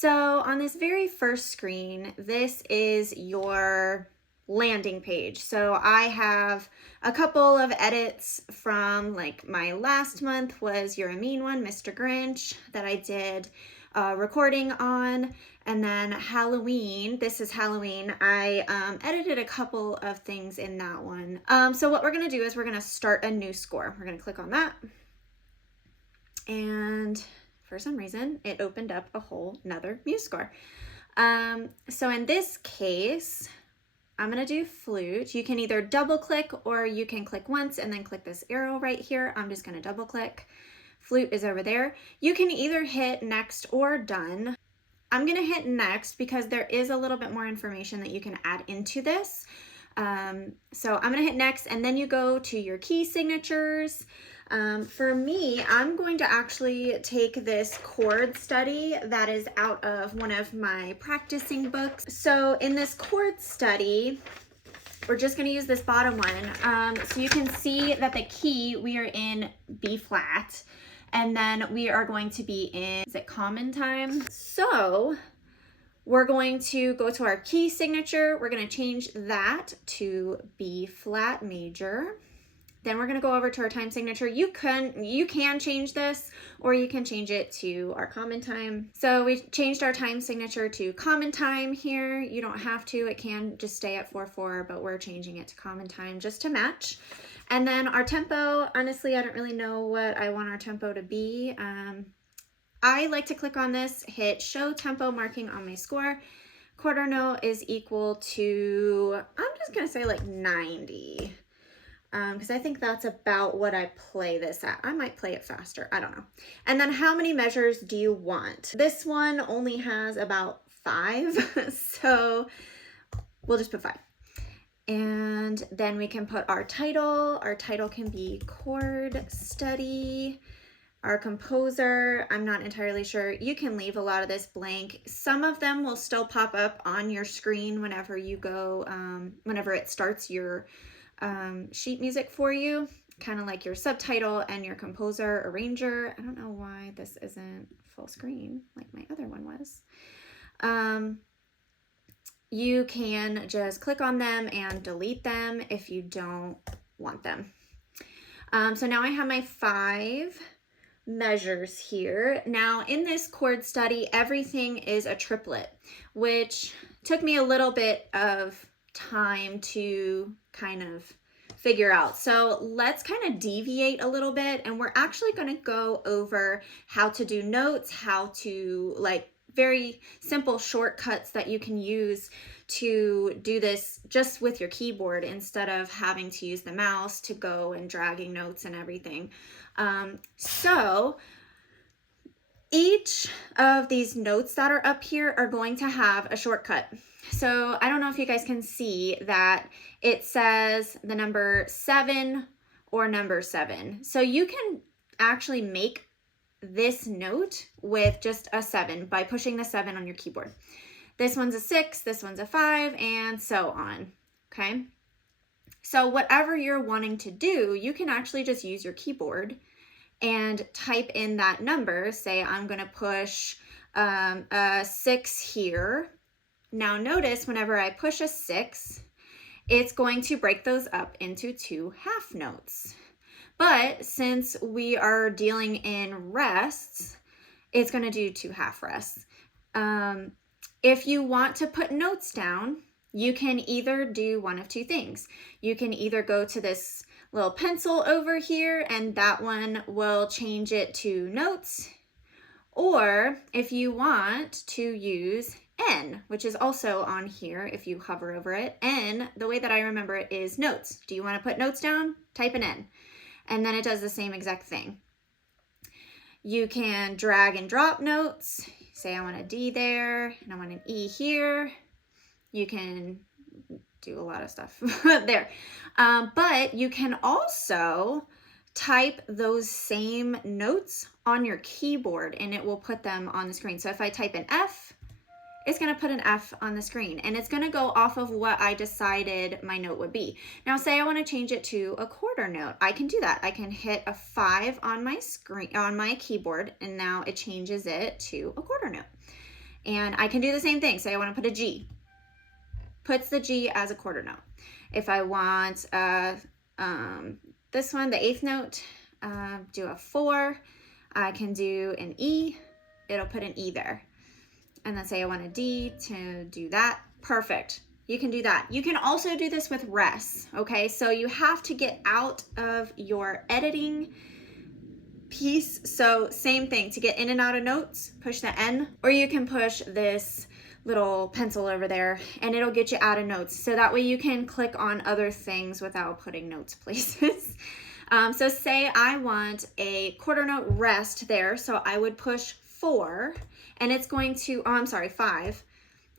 So on this very first screen, this is your landing page. So I have a couple of edits from like my last month was You're a Mean One, Mr. Grinch, that I did recording on. And then Halloween, this is Halloween. I edited a couple of things in that one. So what we're gonna do is we're gonna start a new score. We're gonna click on that. And for some reason, it opened up a whole nother MuseScore. So in this case, I'm gonna do Flute. You can either double click or you can click once and then click this arrow right here. I'm just gonna double click. Flute is over there. You can either hit next or done. I'm gonna hit next because there is a little bit more information that you can add into this. So I'm gonna hit next and then you go to your key signatures. For me, I'm going to actually take this chord study that is out of one of my practicing books. So in this chord study, we're just going to use this bottom one. So you can see that the key, we are in B flat, and then we are going to be in, is it common time? So we're going to go to our key signature. We're going to change that to B flat major. Then we're gonna go over to our time signature. You can change this or you can change it to our common time. So we changed our time signature to common time here. You don't have to, it can just stay at 4/4, but we're changing it to common time just to match. And then our tempo, honestly, I don't really know what I want our tempo to be. I like to click on this, hit show tempo marking on my score. Quarter note is equal to, I'm just gonna say like 90. Because I think that's about what I play this at. I might play it faster, I don't know. And then how many measures do you want? This one only has about 5, so we'll just put 5. And then we can put our title. Our title can be chord study. Our composer, I'm not entirely sure. You can leave a lot of this blank. Some of them will still pop up on your screen whenever you go, whenever it starts your sheet music for you, kind of like your subtitle and your composer arranger. I don't know why this isn't full screen like my other one was. You can just click on them and delete them if you don't want them. So now I have my 5 measures here. Now in this chord study, everything is a triplet, which took me a little bit of time to kind of figure out. So let's kind of deviate a little bit, and we're actually going to go over how to do notes, how to like very simple shortcuts that you can use to do this just with your keyboard instead of having to use the mouse to go and dragging notes and everything. So each of these notes that are up here are going to have a shortcut. So I don't know if you guys can see that it says the number 7 or number 7. So you can actually make this note with just a 7 by pushing the 7 on your keyboard. This one's a 6, this one's a 5, and so on, okay? So whatever you're wanting to do, you can actually just use your keyboard and type in that number. Say I'm gonna push a 6 here. Now notice whenever I push a 6, it's going to break those up into 2 half notes. But since we are dealing in rests, it's going to do 2 half rests. If you want to put notes down, you can either do one of 2 things. You can either go to this little pencil over here and that one will change it to notes. Or if you want to use N, which is also on here if you hover over it. N, the way that I remember it is notes. Do you want to put notes down? Type an N. And then it does the same exact thing. You can drag and drop notes. Say I want a D there and I want an E here. You can do a lot of stuff there. But you can also type those same notes on your keyboard and it will put them on the screen. So if I type an F, it's going to put an F on the screen and it's going to go off of what I decided my note would be. Now say I want to change it to a quarter note. I can do that. I can hit a 5 on my screen, on my keyboard, and now it changes it to a quarter note. And I can do the same thing. Say I want to put a G. Puts the G as a quarter note. If I want this one, the 8th note, do a 4. I can do an E. It'll put an E there. And then say I want a D to do that. Perfect. You can do that. You can also do this with res, okay? So you have to get out of your editing piece. So same thing, to get in and out of notes, push the N, or you can push this little pencil over there and it'll get you out of notes. So that way you can click on other things without putting notes places. So say I want a quarter note rest there. So I would push 4 and it's going to, oh, I'm sorry, 5.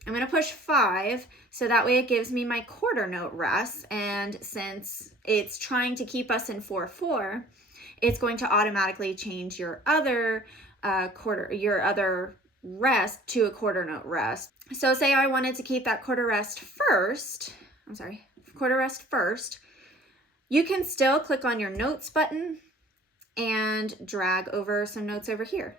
I'm going to push 5 so that way it gives me my quarter note rest. And since it's trying to keep us in 4/4, it's going to automatically change your other other rest to a quarter note rest. So say I wanted to keep that quarter rest first. You can still click on your notes button and drag over some notes over here.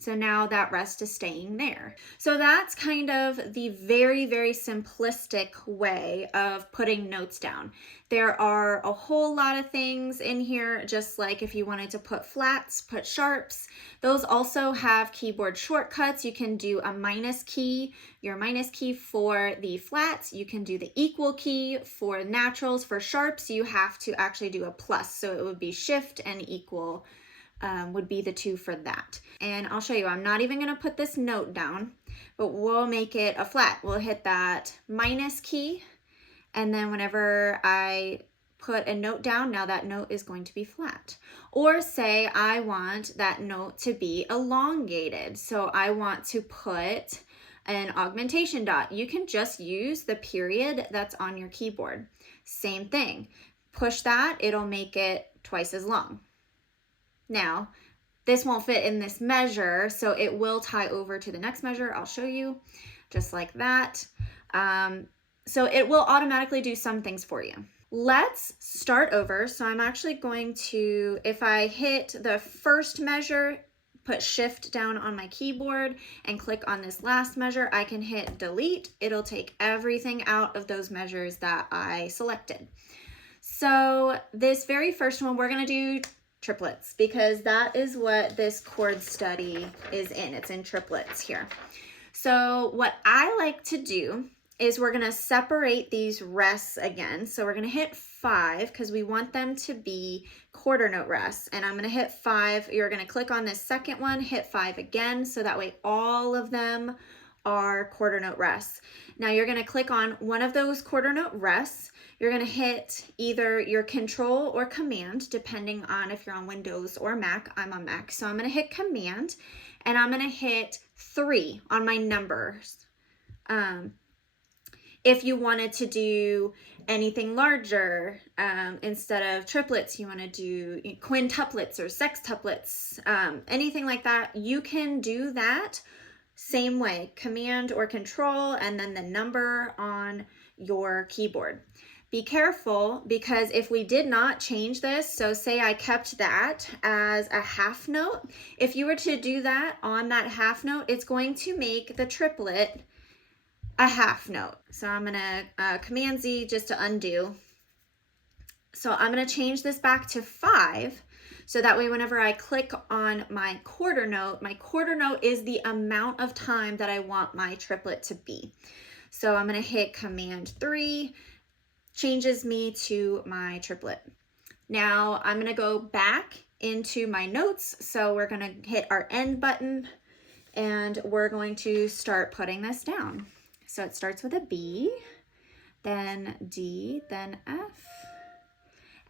So now that rest is staying there. So that's kind of the very, very simplistic way of putting notes down. There are a whole lot of things in here, just like if you wanted to put flats, put sharps. Those also have keyboard shortcuts. You can do a minus key, your minus key for the flats. You can do the equal key for naturals. For sharps, you have to actually do a plus. So it would be shift and equal. Would be the 2 for that. And I'll show you, I'm not even going to put this note down, but we'll make it a flat. We'll hit that minus key, and then whenever I put a note down, now that note is going to be flat. Or say I want that note to be elongated, so I want to put an augmentation dot. You can just use the period that's on your keyboard. Same thing. Push that, it'll make it twice as long. Now, this won't fit in this measure, so it will tie over to the next measure. I'll show you, just like that. So it will automatically do some things for you. Let's start over. So I'm actually going to, if I hit the first measure, put shift down on my keyboard and click on this last measure, I can hit delete. It'll take everything out of those measures that I selected. So this very first one, we're going to do triplets because that is what this chord study is in. It's in triplets here. So what I like to do is we're going to separate these rests again. So we're going to hit 5 because we want them to be quarter note rests. And I'm going to hit 5. You're going to click on this second one, hit 5 again. So that way all of them are quarter note rests. Now you're going to click on one of those quarter note rests. You're going to hit either your control or command, depending on if you're on Windows or Mac. I'm on Mac, so I'm going to hit command, and I'm going to hit 3 on my numbers. If you wanted to do anything larger, instead of triplets, you want to do quintuplets or sextuplets, anything like that, you can do that same way, command or control, and then the number on your keyboard. Be careful because if we did not change this, so say I kept that as a half note, if you were to do that on that half note, it's going to make the triplet a half note. So I'm going to command Z just to undo. So I'm going to change this back to 5. So that way, whenever I click on my quarter note is the amount of time that I want my triplet to be. So I'm going to hit command 3, changes me to my triplet. Now I'm going to go back into my notes. So we're going to hit our end button and we're going to start putting this down. So it starts with a B, then D, then F.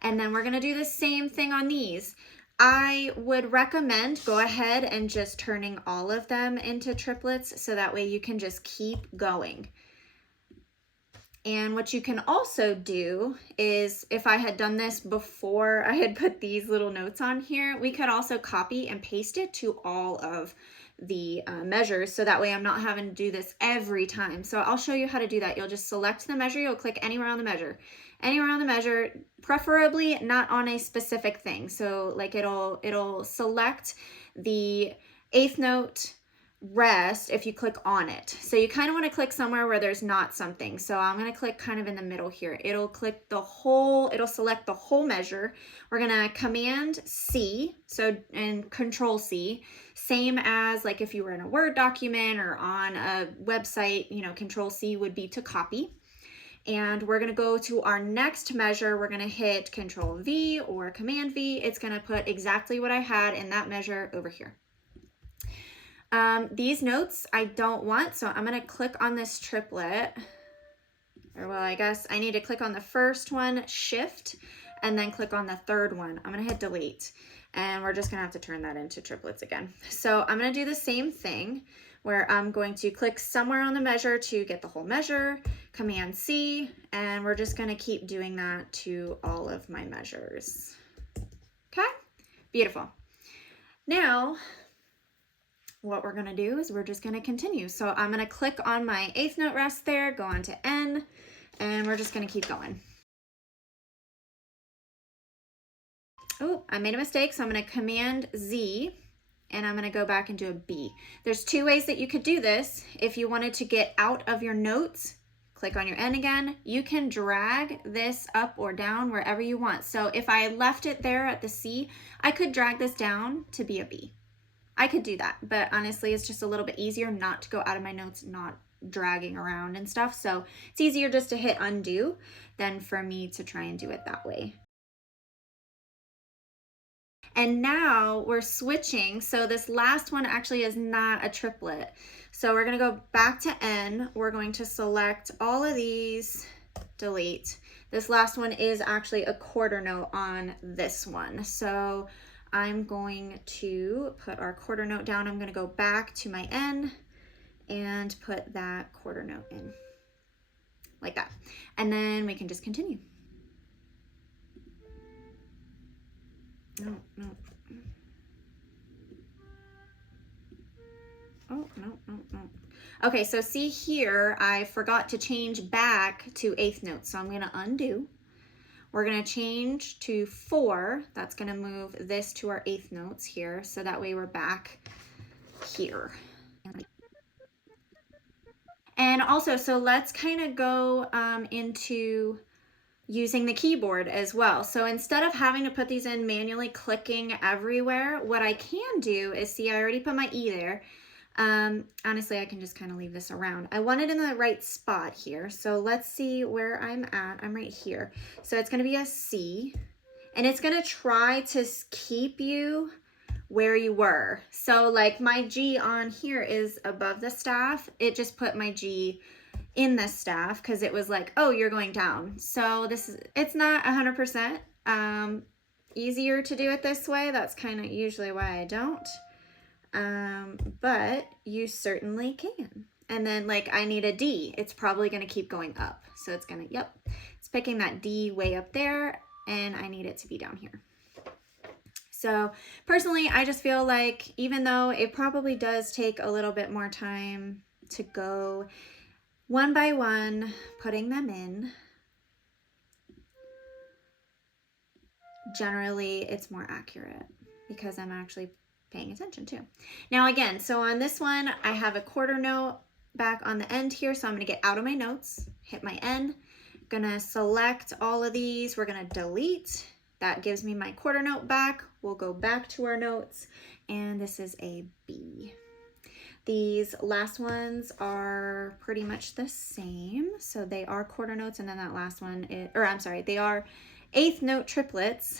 And then we're going to do the same thing on these. I would recommend go ahead and just turning all of them into triplets so that way you can just keep going. And what you can also do is, if I had done this before I had put these little notes on here, we could also copy and paste it to all of the measures, so that way I'm not having to do this every time. So I'll show you how to do that. You'll just select the measure, you'll click anywhere on the measure, preferably not on a specific thing. So like it'll select the 8th note rest if you click on it. So you kind of want to click somewhere where there's not something. So I'm going to click kind of in the middle here. It'll select the whole measure. We're going to Command C, and Control C, same as like if you were in a Word document or on a website, Control C would be to copy. And we're going to go to our next measure. We're going to hit Control V or Command V. It's going to put exactly what I had in that measure over here. These notes I don't want, so I'm going to click on this triplet. Or well, I guess I need to click on the first one, Shift, and then click on the third one. I'm going to hit Delete, and we're just going to have to turn that into triplets again. So I'm going to do the same thing where I'm going to click somewhere on the measure to get the whole measure, Command C, and we're just going to keep doing that to all of my measures. Okay, beautiful. Now, what we're going to do is we're just going to continue. So I'm going to click on my eighth note rest there, go on to N, and we're just going to keep going. Oh, I made a mistake, so I'm going to Command Z, and I'm going to go back and do a B. There's two ways that you could do this. If you wanted to get out of your notes, click on your N again. You can drag this up or down wherever you want. So if I left it there at the C, I could drag this down to be a B. I could do that, but honestly, it's just a little bit easier not to go out of my notes, not dragging around and stuff. So it's easier just to hit undo than for me to try and do it that way. And now we're switching. So this last one actually is not a triplet. So we're going to go back to N. We're going to select all of these, delete. This last one is actually a quarter note on this one. So I'm going to put our quarter note down. I'm going to go back to my N and put that quarter note in like that. And then we can just continue. No. Oh, no. Okay, so see here, I forgot to change back to eighth note. So I'm going to undo. We're going to change to 4. That's going to move this to our eighth notes here. So that way we're back here. And also, so let's kind of go into using the keyboard as well. So instead of having to put these in manually clicking everywhere, what I can do is, see, I already put my E there. Honestly, I can just kind of leave this around. I want it in the right spot here. So let's see where I'm at. I'm right here. So it's going to be a C, and it's going to try to keep you where you were. So like my G on here is above the staff. It just put my G in the staff because it was like, oh, you're going down. So it's not 100% easier to do it this way. That's kind of usually why I don't. But you certainly can. And then like I need a D, it's probably going to keep going up. So it's going to, yep, it's picking that D way up there, and I need it to be down here. So personally, I just feel like even though it probably does take a little bit more time to go one by one, putting them in, generally it's more accurate because I'm actually paying attention too. Now again, so on this one, I have a quarter note back on the end here. So I'm going to get out of my notes, hit my N, gonna select all of these. We're going to delete. That gives me my quarter note back. We'll go back to our notes, and this is a B. These last ones are pretty much the same. So they are quarter notes, and then that last one is, or I'm sorry, they are eighth note triplets,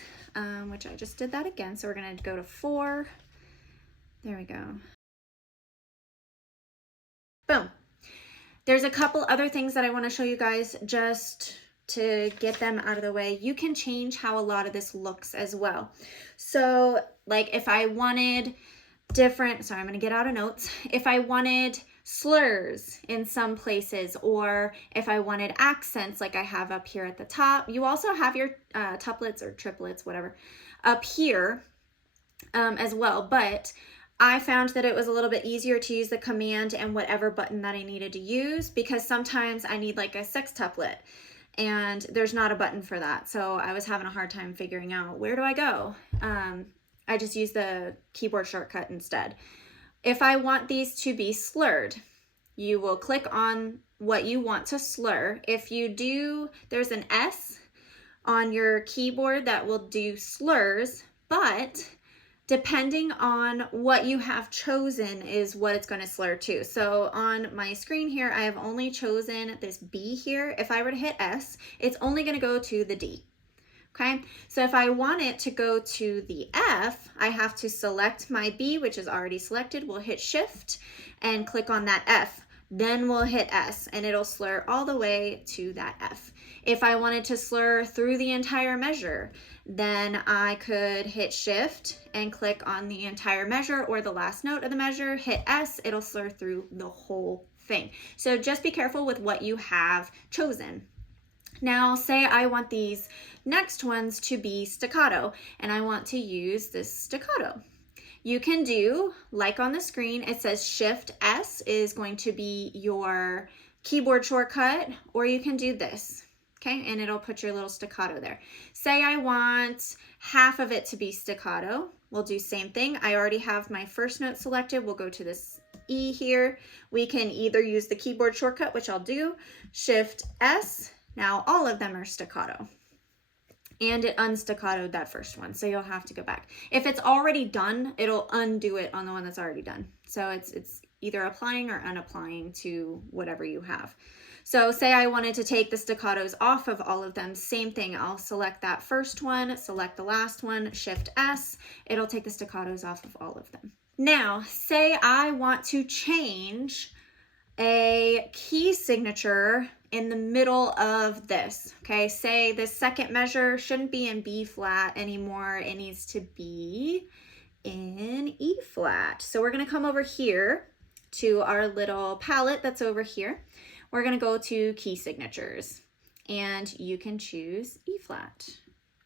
which I just did that again. So we're going to go to 4. There we go. Boom. There's a couple other things that I want to show you guys just to get them out of the way. You can change how a lot of this looks as well. So like if I wanted different, sorry, I'm going to get out of notes. If I wanted slurs in some places, or if I wanted accents like I have up here at the top, you also have your tuplets or triplets, whatever, up here as well. But I found that it was a little bit easier to use the command and whatever button that I needed to use, because sometimes I need like a sextuplet and there's not a button for that. So I was having a hard time figuring out, where do I go? I just use the keyboard shortcut instead. If I want these to be slurred, you will click on what you want to slur. If you do, there's an S on your keyboard that will do slurs, but depending on what you have chosen is what it's going to slur to. So on my screen here, I have only chosen this B here. If I were to hit S, it's only going to go to the D. Okay, so if I want it to go to the F, I have to select my B, which is already selected. We'll hit Shift and click on that F. Then we'll hit S and it'll slur all the way to that F. If I wanted to slur through the entire measure, then I could hit Shift and click on the entire measure or the last note of the measure, hit S, it'll slur through the whole thing. So just be careful with what you have chosen. Now, say I want these next ones to be staccato, and I want to use this staccato. You can do, like on the screen, it says Shift S is going to be your keyboard shortcut, or you can do this, okay? And it'll put your little staccato there. Say I want half of it to be staccato. We'll do same thing. I already have my first note selected. We'll go to this E here. We can either use the keyboard shortcut, which I'll do, Shift S. Now all of them are staccato, and it unstaccatoed that first one, so you'll have to go back. If it's already done, it'll undo it on the one that's already done. So it's either applying or unapplying to whatever you have. So say I wanted to take the staccatos off of all of them, same thing. I'll select that first one, select the last one, Shift S, it'll take the staccatos off of all of them. Now, say I want to change a key signature in the middle of this, okay? Say the second measure shouldn't be in B flat anymore. It needs to be in E flat. So we're gonna come over here to our little palette that's over here. We're gonna go to key signatures, and you can choose E flat,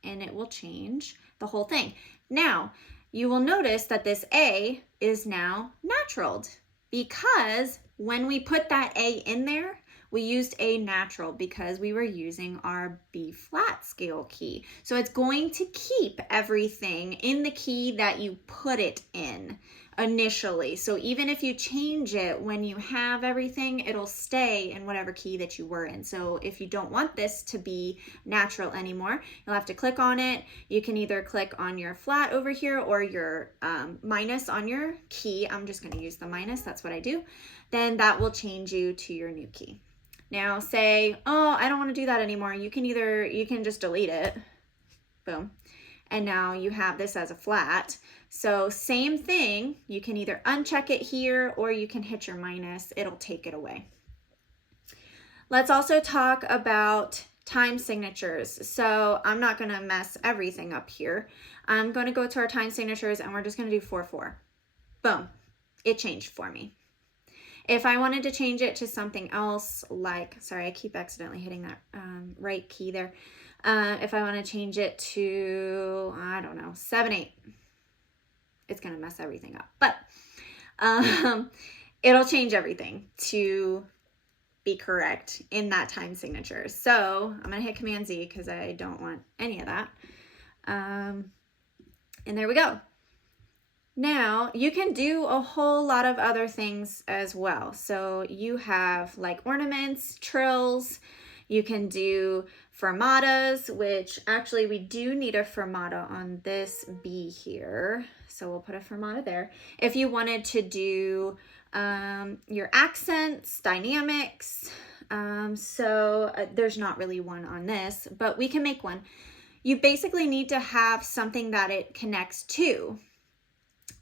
and it will change the whole thing. Now, you will notice that this A is now naturaled, because when we put that A in there, we used A natural because we were using our B flat scale key. So it's going to keep everything in the key that you put it in initially. So even if you change it when you have everything, it'll stay in whatever key that you were in. So if you don't want this to be natural anymore, you'll have to click on it. You can either click on your flat over here or your minus on your key. I'm just going to use the minus. That's what I do. Then that will change you to your new key. Now say, oh, I don't want to do that anymore. You can just delete it. Boom. And now you have this as a flat. So same thing, you can either uncheck it here or you can hit your minus, it'll take it away. Let's also talk about time signatures. So I'm not gonna mess everything up here. I'm gonna go to our time signatures and we're just gonna do 4/4. Boom, it changed for me. If I wanted to change it to something else, like, sorry, I keep accidentally hitting that right key there. If I want to change it to, I don't know, 7/8, it's going to mess everything up. But it'll change everything to be correct in that time signature. So I'm going to hit Command Z because I don't want any of that. And there we go. Now you can do a whole lot of other things as well. So you have like ornaments, trills, you can do fermatas, which actually we do need a fermata on this B here. So we'll put a fermata there. If you wanted to do your accents, dynamics, there's not really one on this, but we can make one. You basically need to have something that it connects to,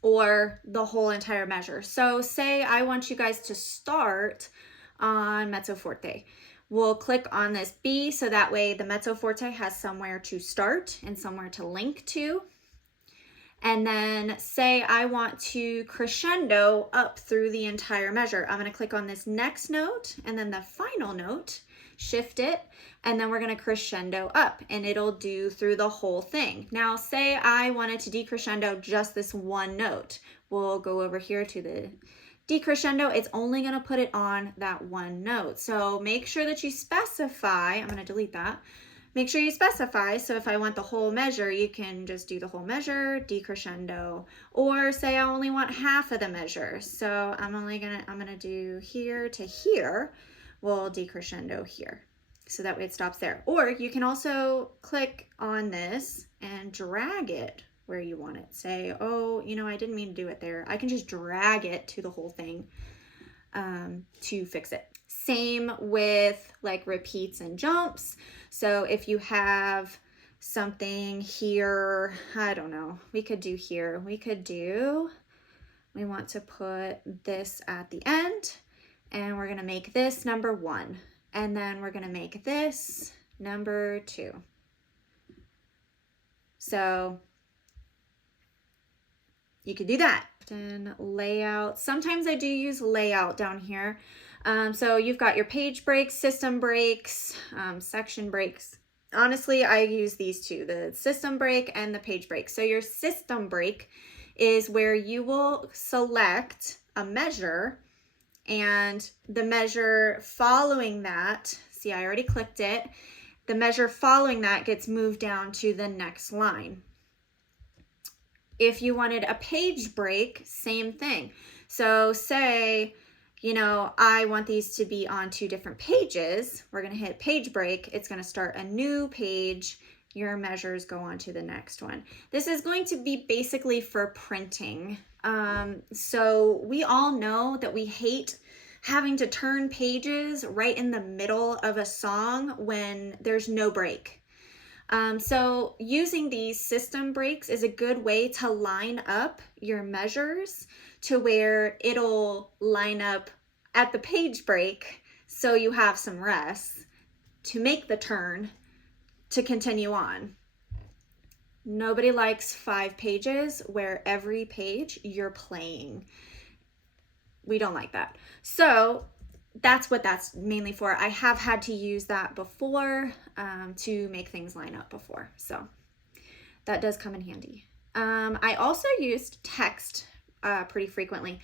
or the whole entire measure. So say I want you guys to start on mezzo forte. We'll click on this B so that way the mezzo forte has somewhere to start and somewhere to link to. And then say I want to crescendo up through the entire measure. I'm going to click on this next note and then the final note, shift it, and then we're going to crescendo up and it'll do through the whole thing. Now say I wanted to decrescendo just this one note. We'll go over here to the decrescendo. It's only going to put it on that one note. So make sure that you specify, I'm going to delete that. Make sure you specify. So if I want the whole measure, you can just do the whole measure, decrescendo, or say I only want half of the measure. So I'm gonna do here to here. We'll decrescendo here. So that way it stops there. Or you can also click on this and drag it where you want it. Say, oh, you know, I didn't mean to do it there. I can just drag it to the whole thing to fix it. Same with like repeats and jumps. So if you have something here, I don't know, we could do here. We want to put this at the end, and we're gonna make this number 1. And then we're gonna make this number 2. So you could do that. And layout, sometimes I do use layout down here. So you've got your page breaks, system breaks, section breaks. Honestly, I use these two, the system break and the page break. So your system break is where you will select a measure, and the measure following that, see, I already clicked it. The measure following that gets moved down to the next line. If you wanted a page break, same thing. So say, you know, I want these to be on 2 different pages. We're going to hit page break. It's going to start a new page. Your measures go on to the next one. This is going to be basically for printing. So we all know that we hate having to turn pages right in the middle of a song when there's no break. So using these system breaks is a good way to line up your measures to where it'll line up at the page break, so you have some rest to make the turn to continue on. Nobody likes 5 pages where every page you're playing. We don't like that. So that's what that's mainly for. I have had to use that before to make things line up before. So that does come in handy. I also used text pretty frequently.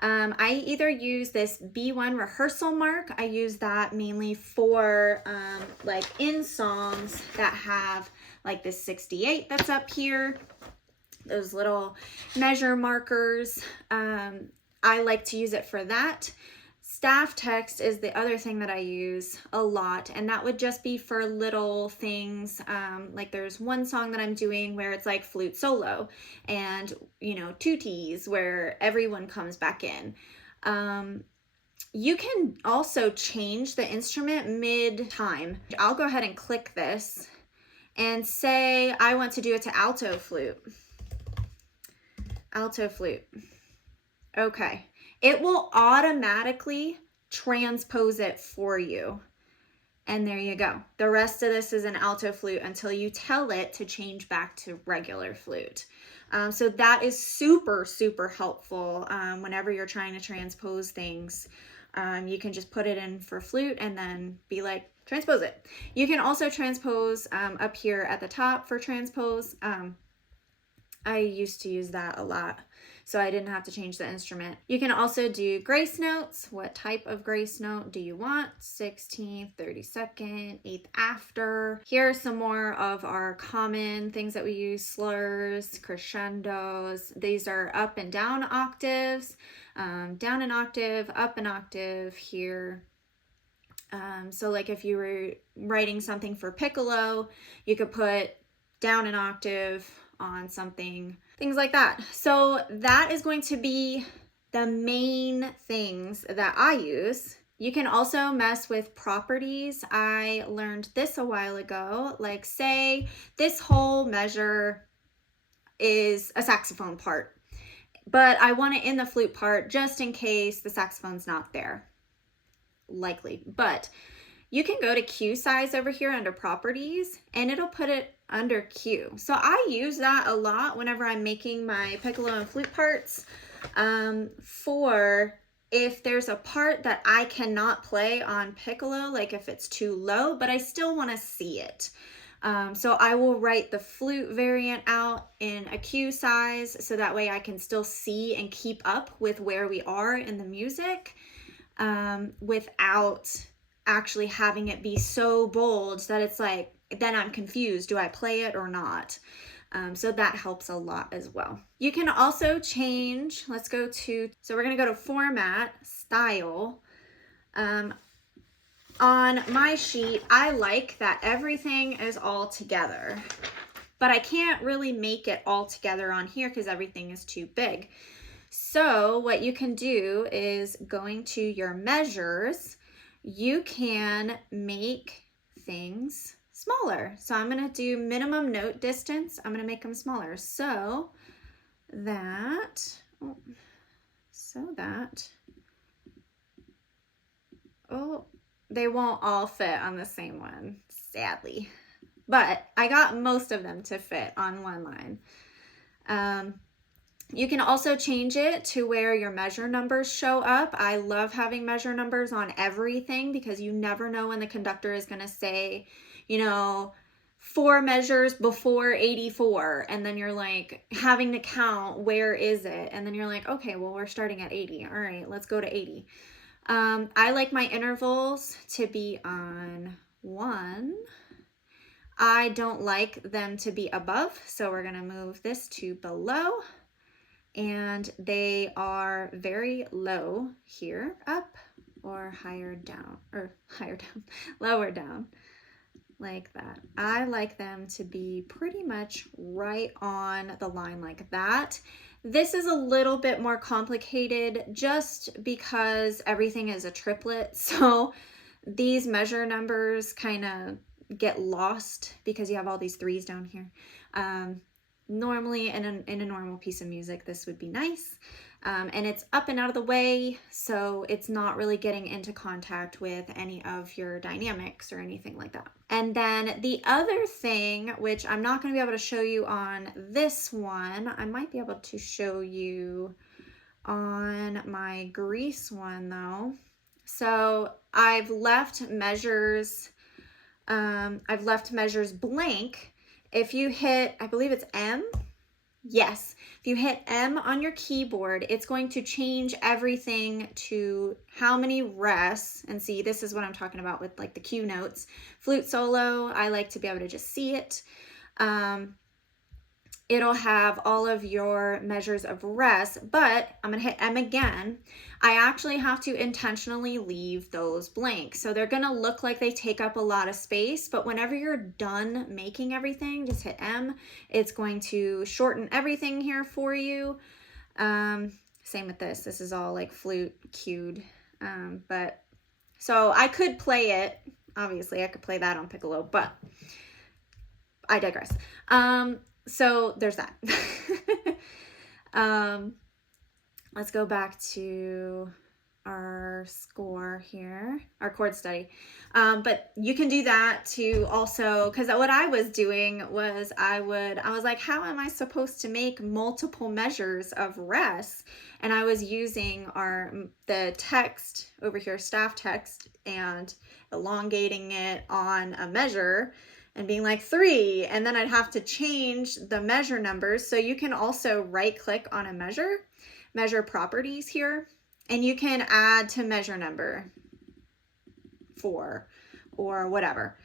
I either use this B1 rehearsal mark. I use that mainly for like in songs that have like this 68 that's up here, those little measure markers. I like to use it for that. Staff text is the other thing that I use a lot, and that would just be for little things. Like there's one song that I'm doing where it's like flute solo and, you know, 2 T's where everyone comes back in. You can also change the instrument mid-time. I'll go ahead and click this and say I want to do it to alto flute. Alto flute. Okay. It will automatically transpose it for you. And there you go. The rest of this is an alto flute until you tell it to change back to regular flute. So that is super, super helpful whenever you're trying to transpose things. You can just put it in for flute and then be like, transpose it. You can also transpose up here at the top for transpose. I used to use that a lot, so I didn't have to change the instrument. You can also do grace notes. What type of grace note do you want? 16th, 32nd, 8th after. Here are some more of our common things that we use: slurs, crescendos. These are up and down octaves, down an octave, up an octave here. So like if you were writing something for piccolo, you could put down an octave on something, things like that. So that is going to be the main things that I use. You can also mess with properties. I learned this a while ago. Like say this whole measure is a saxophone part, but I want it in the flute part just in case the saxophone's not there. Likely, but you can go to cue size over here under properties and it'll put it under cue. So I use that a lot whenever I'm making my piccolo and flute parts for if there's a part that I cannot play on piccolo, like if it's too low, but I still want to see it. So I will write the flute variant out in a cue size so that way I can still see and keep up with where we are in the music without actually having it be so bold that it's like, then I'm confused. Do I play it or not? So that helps a lot as well. You can also change, let's go to, so we're going to go to Format, Style. On my sheet, I like that everything is all together, but I can't really make it all together on here because everything is too big. So what you can do is going to your measures, you can make things smaller. So I'm going to do minimum note distance. I'm going to make them smaller so that, they won't all fit on the same one, sadly. But I got most of them to fit on one line. You can also change it to where your measure numbers show up. I love having measure numbers on everything because you never know when the conductor is going to say, you know, 4 measures before 84. And then you're like having to count, where is it? And then you're like, okay, well, we're starting at 80. All right, let's go to 80. I like my intervals to be on 1. I don't like them to be above, so we're going to move this to below. And they are very low here, up or higher down, lower down, like that. I like them to be pretty much right on the line like that. This is a little bit more complicated just because everything is a triplet. So these measure numbers kind of get lost because you have all these 3s down here. Normally in a normal piece of music, this would be nice. And it's up and out of the way, so it's not really getting into contact with any of your dynamics or anything like that. And then the other thing, which I'm not going to be able to show you on this one, I might be able to show you on my Grease one though. So I've left measures blank. If you hit, I believe it's M. Yes, if you hit M on your keyboard, it's going to change everything to how many rests. And see, this is what I'm talking about with like the Q notes. Flute solo, I like to be able to just see it. It'll have all of your measures of rest, but I'm going to hit M again. I actually have to intentionally leave those blank. So they're going to look like they take up a lot of space, but whenever you're done making everything, just hit M. It's going to shorten everything here for you. Same with this. This is all like flute cued. But so I could play it. Obviously, I could play that on piccolo, but I digress. So there's that. Let's go back to our score here, our chord study. But you can do that to also, because what I was doing was I was like, how am I supposed to make multiple measures of rests? And I was using the text over here, staff text, and elongating it on a measure and being like 3, and then I'd have to change the measure numbers. So you can also right click on a measure properties here, and you can add to measure number 4 or whatever.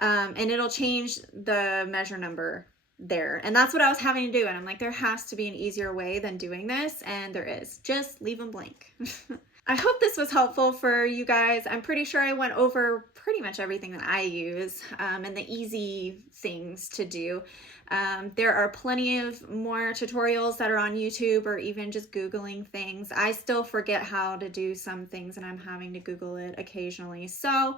And it'll change the measure number there. And that's what I was having to do. And I'm like, there has to be an easier way than doing this. And there is. Just leave them blank. I hope this was helpful for you guys. I'm pretty sure I went over pretty much everything that I use and the easy things to do. There are plenty of more tutorials that are on YouTube or even just Googling things. I still forget how to do some things and I'm having to Google it occasionally. So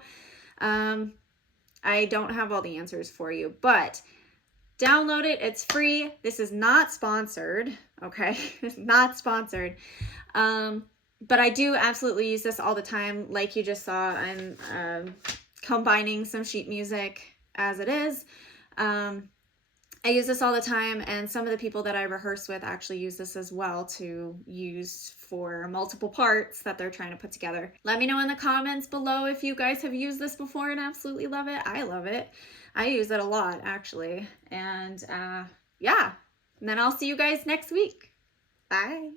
I don't have all the answers for you, but download it. It's free. This is not sponsored. Okay. It's not sponsored. But I do absolutely use this all the time. Like you just saw, I'm combining some sheet music as it is. I use this all the time, and some of the people that I rehearse with actually use this as well to use for multiple parts that they're trying to put together. Let me know in the comments below if you guys have used this before and absolutely love it. I love it. I use it a lot, actually. And yeah, and then I'll see you guys next week. Bye.